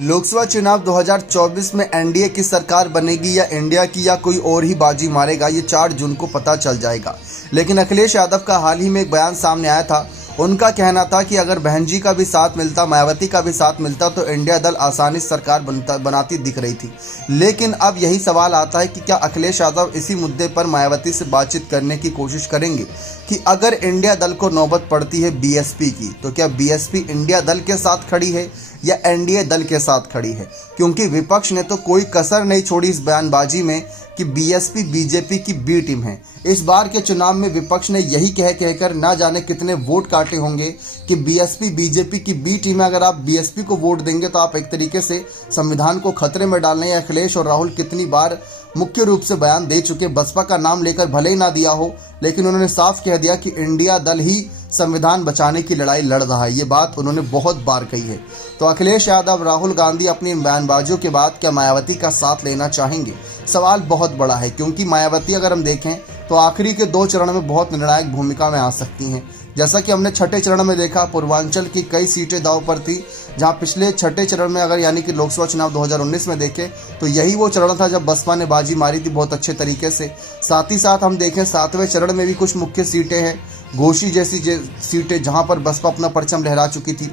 लोकसभा चुनाव 2024 में एनडीए की सरकार बनेगी या इंडिया की या कोई और ही बाजी मारेगा, ये 4 जून को पता चल जाएगा। लेकिन अखिलेश यादव का हाल ही में एक बयान सामने आया था। उनका कहना था कि अगर बहन जी का भी साथ मिलता, मायावती का भी साथ मिलता तो इंडिया दल आसानी से सरकार बनाती दिख रही थी। लेकिन अब यही सवाल आता है कि क्या अखिलेश यादव इसी मुद्दे पर मायावती से बातचीत करने की कोशिश करेंगे कि अगर इंडिया दल को नौबत पड़ती है बीएसपी की, तो क्या बीएसपी इंडिया दल के साथ खड़ी है या एनडीए दल के साथ खड़ी है? क्योंकि विपक्ष ने तो कोई कसर नहीं छोड़ी इस बयानबाजी में कि बीएसपी बीजेपी की बी टीम है। इस बार के चुनाव में विपक्ष ने यही कहकर ना जाने कितने वोट काटे होंगे कि बीएसपी बीजेपी की बी टीम है। अगर आप बीएसपी को वोट देंगे तो आप एक तरीके से संविधान को खतरे में डालने। अखिलेश और राहुल कितनी बार मुख्य रूप से बयान दे चुके, बसपा का नाम लेकर भले ही ना दिया हो, लेकिन उन्होंने साफ कह दिया कि इंडिया दल ही संविधान बचाने की लड़ाई लड़ रहा है। ये बात उन्होंने बहुत बार कही है। तो अखिलेश यादव, राहुल गांधी अपनी बयानबाजियों के बाद क्या मायावती का साथ लेना चाहेंगे? सवाल बहुत बड़ा है, क्योंकि मायावती अगर हम देखें तो आखिरी के 2 चरण में बहुत निर्णायक भूमिका में आ सकती हैं। जैसा कि हमने छठे चरण में देखा, पूर्वांचल की कई सीटें दांव पर थी, जहां पिछले छठे चरण में अगर यानी कि लोकसभा चुनाव 2019 में देखें तो यही वो चरण था जब बसपा ने बाजी मारी थी बहुत अच्छे तरीके से। साथ ही साथ हम देखें 7वें चरण में भी कुछ मुख्य सीटें हैं, घोसी जैसी सीटें जहां पर बसपा अपना परचम लहरा चुकी थी।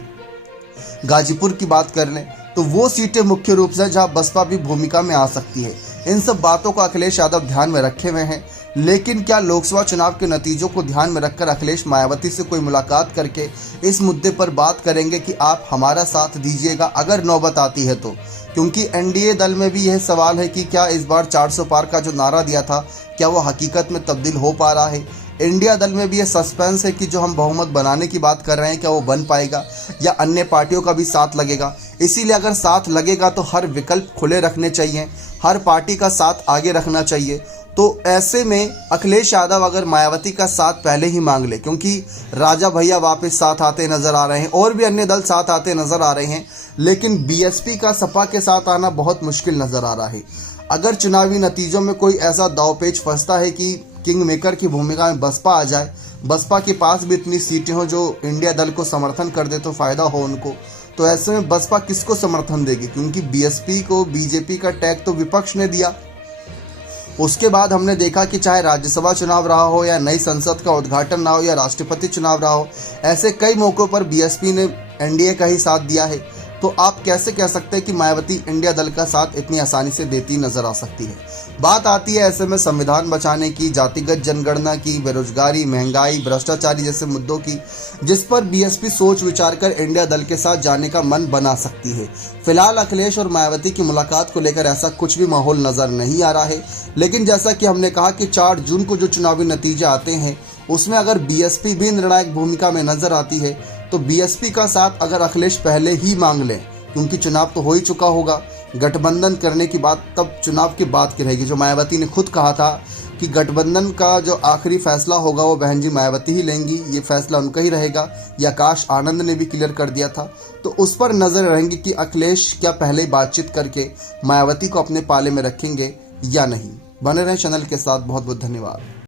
गाजीपुर की बात कर लें तो वो सीटें मुख्य रूप से जहां बसपा भी भूमिका में आ सकती है। इन सब बातों को अखिलेश यादव ध्यान में रखे हुए हैं। लेकिन क्या लोकसभा चुनाव के नतीजों को ध्यान में रखकर अखिलेश मायावती से कोई मुलाकात करके इस मुद्दे पर बात करेंगे कि आप हमारा साथ दीजिएगा अगर नौबत आती है तो? क्योंकि एनडीए दल में भी यह सवाल है कि क्या इस बार 400 पार का जो नारा दिया था, क्या वो हकीकत में तब्दील हो पा रहा है? इंडिया दल में भी ये सस्पेंस है कि जो हम बहुमत बनाने की बात कर रहे हैं, क्या वो बन पाएगा या अन्य पार्टियों का भी साथ लगेगा? इसीलिए अगर साथ लगेगा तो हर विकल्प खुले रखने चाहिए, हर पार्टी का साथ आगे रखना चाहिए। तो ऐसे में अखिलेश यादव अगर मायावती का साथ पहले ही मांग ले, क्योंकि राजा भैया वापस साथ आते नजर आ रहे हैं और भी अन्य दल साथ आते नजर आ रहे हैं, लेकिन बीएसपी का सपा के साथ आना बहुत मुश्किल नजर आ रहा है। अगर चुनावी नतीजों में कोई ऐसा दांवपेच फंसता है कि किंग मेकर की भूमिका में बसपा आ जाए, बसपा के पास भी इतनी सीटें हो जो इंडिया दल को समर्थन कर दे तो फायदा हो उनको, तो ऐसे में बसपा किसको समर्थन देगी? क्योंकि बीएसपी को बीजेपी का टैग तो विपक्ष ने दिया। उसके बाद हमने देखा कि चाहे राज्यसभा चुनाव रहा हो या नई संसद का उद्घाटन ना हो या राष्ट्रपति चुनाव रहा हो, ऐसे कई मौकों पर बीएसपी ने एनडीए का ही साथ दिया है। तो आप कैसे कह सकते हैं कि मायावती इंडिया दल का साथ इतनी आसानी से देती नजर आ सकती है? बात आती है ऐसे में संविधान बचाने की, जातिगत जनगणना की, बेरोजगारी, महंगाई, भ्रष्टाचारी जैसे मुद्दों की, जिस पर बीएसपी सोच विचार कर इंडिया दल के साथ जाने का मन बना सकती है। फिलहाल अखिलेश और मायावती की मुलाकात को लेकर ऐसा कुछ भी माहौल नजर नहीं आ रहा है। लेकिन जैसा कि हमने कहा कि 4 जून को जो चुनावी नतीजे आते हैं उसमें अगर बीएसपी भी निर्णायक भूमिका में नजर आती है तो बीएसपी का साथ अगर अखिलेश पहले ही मांग लें, क्योंकि चुनाव तो हो ही चुका होगा, गठबंधन करने की बात तब चुनाव की बात की रहेगी। जो मायावती ने खुद कहा था कि गठबंधन का जो आखिरी फैसला होगा वो बहन जी मायावती ही लेंगी, ये फैसला उनका ही रहेगा। ये आकाश आनंद ने भी क्लियर कर दिया था। तो उस पर नजर रहेंगी कि अखिलेश क्या पहले बातचीत करके मायावती को अपने पाले में रखेंगे या नहीं। बने रहें चैनल के साथ। बहुत बहुत धन्यवाद।